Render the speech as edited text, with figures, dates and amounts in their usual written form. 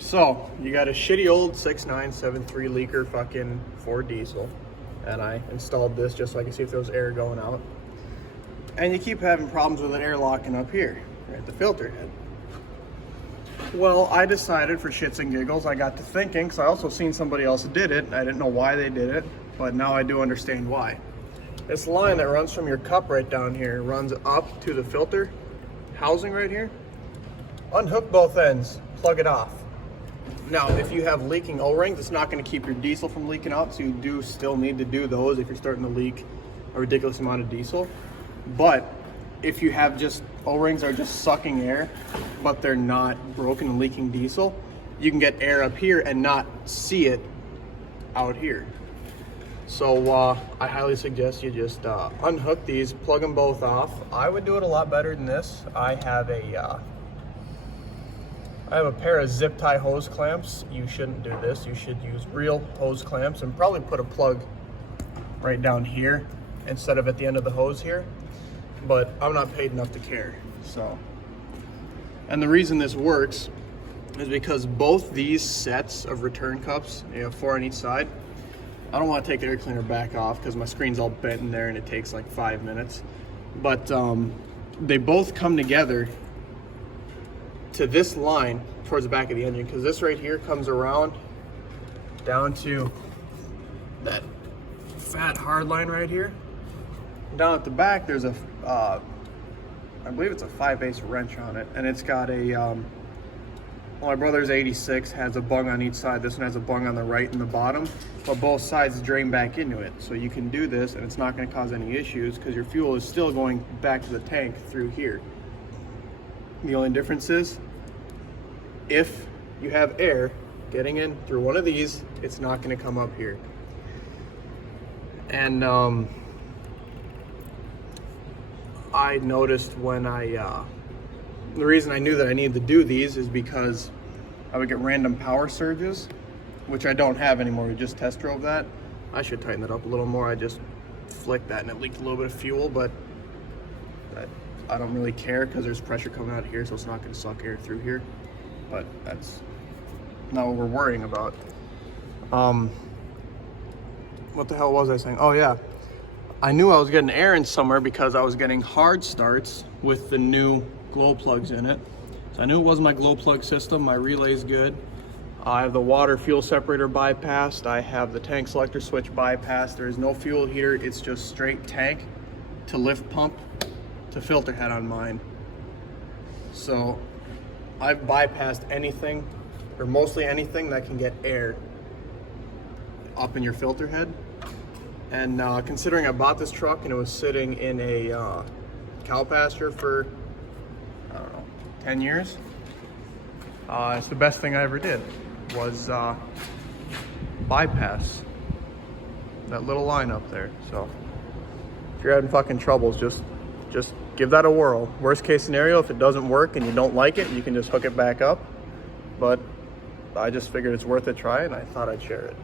So, you got a shitty old 6973 leaker fucking Ford diesel. And I installed this just so I can see if there was air going out. And you keep having problems with it air locking up here, right at the filter head. Well, I decided for shits and giggles, I got to thinking, because I also seen somebody else did it. I didn't know why they did it, but now I do understand why. This line that runs from your cup right down here runs up to the filter housing right here. Unhook both ends, plug it off. Now, if you have leaking O-rings, it's not going to keep your diesel from leaking out, so you do still need to do those if you're starting to leak a ridiculous amount of diesel. But if you have just O-rings are just sucking air, but they're not broken and leaking diesel, you can get air up here and not see it out here. So I highly suggest you just unhook these, plug them both off. I would do it a lot better than this. I have a pair of zip tie hose clamps. You shouldn't do this. You should use real hose clamps and probably put a plug right down here instead of at the end of the hose here. But I'm not paid enough to care, so. And the reason this works is because both these sets of return cups, you have 4 on each side. I don't want to take the air cleaner back off because my screen's all bent in there and it takes like 5 minutes. But they both come together to this line towards the back of the engine, because this right here comes around down to that fat hard line right here. Down at the back there's a I believe it's a 5/8 wrench on it, and it's got a well, my brother's 86 has a bung on each side. This one has a bung on the right and the bottom, but both sides drain back into it. So you can do this and it's not going to cause any issues because your fuel is still going back to the tank through here. The only difference is if you have air getting in through one of these, it's not going to come up here. And I noticed when the reason I knew that I needed to do these is because I would get random power surges, which I don't have anymore. We just test drove that. I should tighten that up a little more. I just flicked that and it leaked a little bit of fuel, but I don't really care because there's pressure coming out of here, so it's not going to suck air through here. But that's not what we're worrying about. What the hell was I saying? Oh yeah, I knew I was getting air in somewhere because I was getting hard starts with the new glow plugs in it. So I knew it wasn't my glow plug system. My relay's good. I have the water fuel separator bypassed. I have the tank selector switch bypassed. There is no fuel heater. It's just straight tank to lift pump to filter head on mine. So I've bypassed anything, or mostly anything that can get air up in your filter head. And considering I bought this truck and it was sitting in a cow pasture for, I don't know, 10 years, it's the best thing I ever did was bypass that little line up there. So if you're having fucking troubles, just give that a whirl. Worst case scenario, if it doesn't work and you don't like it, you can just hook it back up. But I just figured it's worth a try and I thought I'd share it.